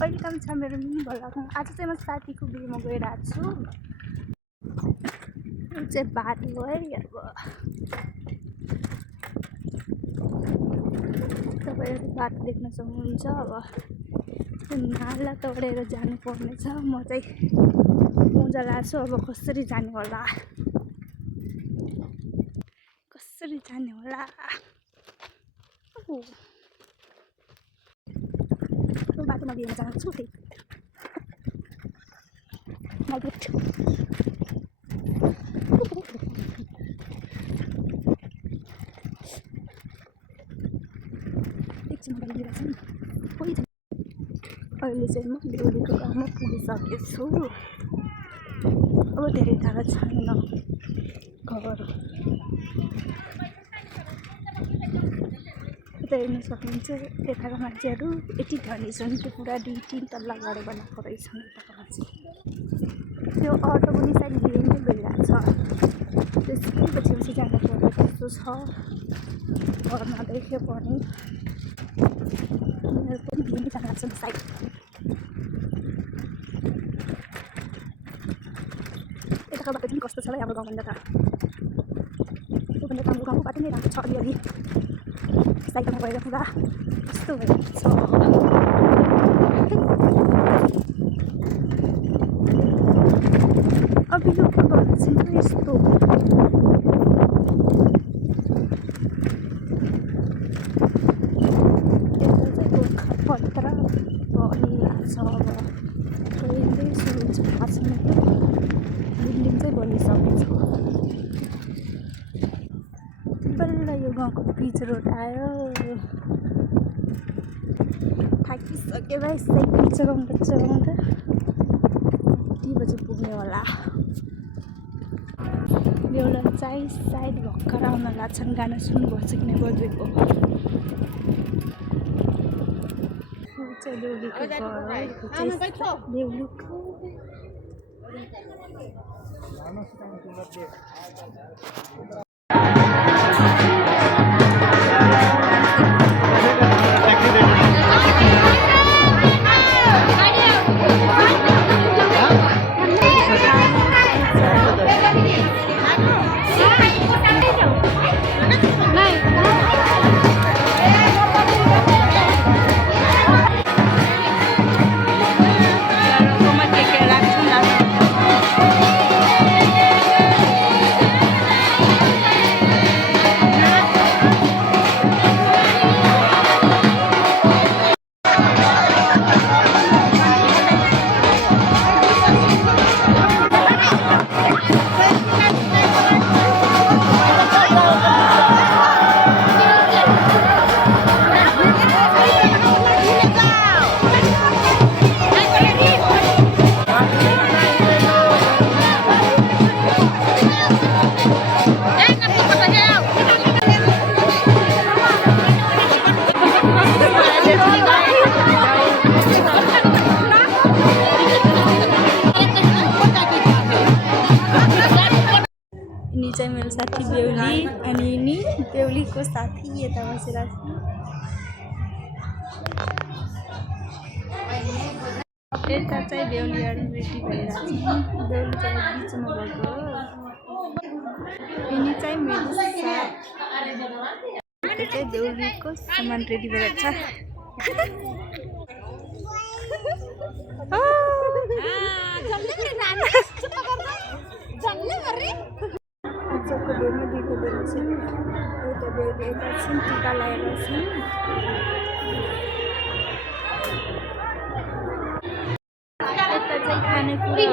Welcome छ मेरो mini भ्लगमा। आज चाहिँ म साथीको बिहेमा गइरहेको छु। यो चाहिँ बाटो है। अब तपाईँहरू बाटो देख्न सक्नुहुन्छ। अब नाला तोडेर जानुपर्ने छ। म चाहिँ मोजा लगाएको छु। अब कसरी जाने होला बाटोमा बिहेमा जान्छु। अहिले चाहिँ म बेहुलीको गाउँमा पुगिसकेको छु। अब धेरै टाढा छैन घर। यता हेर्न सक्नुहुन्छ यताका मान्छेहरू यति धनी छन् कि पुरा 2-3 तल्ला घर बनाएको रहेछन् यताका मान्छे। त्यो अटो पनि सायद बिहेमै गइरहेको छ। त्यसकै पछि जानु पर्ने कस्तो छ घरमा देख्यो भने उनीहरू पनि बिहेमै जानु लाग्छन् सायद। यताको बाटो पनि कस्तो छ है हाम्रो गाउँभन्दा त। त्योभन्दा त हाम्रो गाउँको बाटो नै राम्रो छ अलिअलि। साइकलमा गएर पुरा कस्तो भइरहेको छ। अब यो घरहरू चाहिँ यस्तो यता चाहिँ गोर्खापत्र बनिरहेको छ। अब कहिले सुरु हुन्छ थाहा छैन। बिल्डिङ चाहिँ बनिसकेको छ। बल्ल यो गाउँको पिच रोड आयो। थाकिसक्यो भाइ साइकल चलाउँदा 2 बजी पुग्ने होला। बेहुला चाहिँ सायद भर्खर आउन लाग्छन्। गाना सुन्नुपर्छ किन बजेको। चाहिँ बेहुलीको घर है। बेहुलीको चाहिँ मेरो साथी बेहुली अनि यिनी बेहुलीको साथी यता बसिरहेको छ। यता चाहिँ बेहुलीहरू रेडी भइरहेको छ। बेहुली चाहिँ बिचमा भएको हो। यिनी चाहिँ मेरो साथी। यता चाहिँ बेहुलीको सामान रेडी भइरहेको छ। आजको बेहुलीमा 2 बेहुली छन्। एउटा बेहुली यता छिन् टिका लगाएर छन्। यता चाहिँ खानेकुरा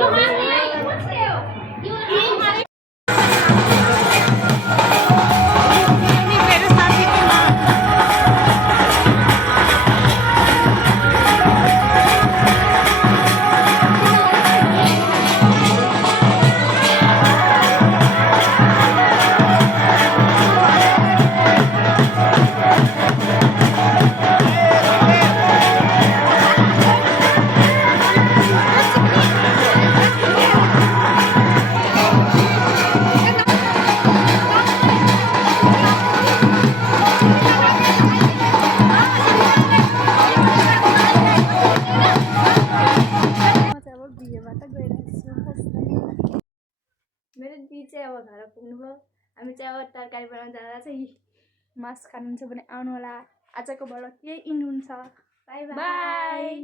चाहिँ अब घर पुग्नुभयो हामी चाहिँ अब तरकारी बनाउन जाँदा चाहिँ मास खानुहुन्छ भने आउनु होला आजको ब्लग यही इन्ड हुन्छ बाई बाई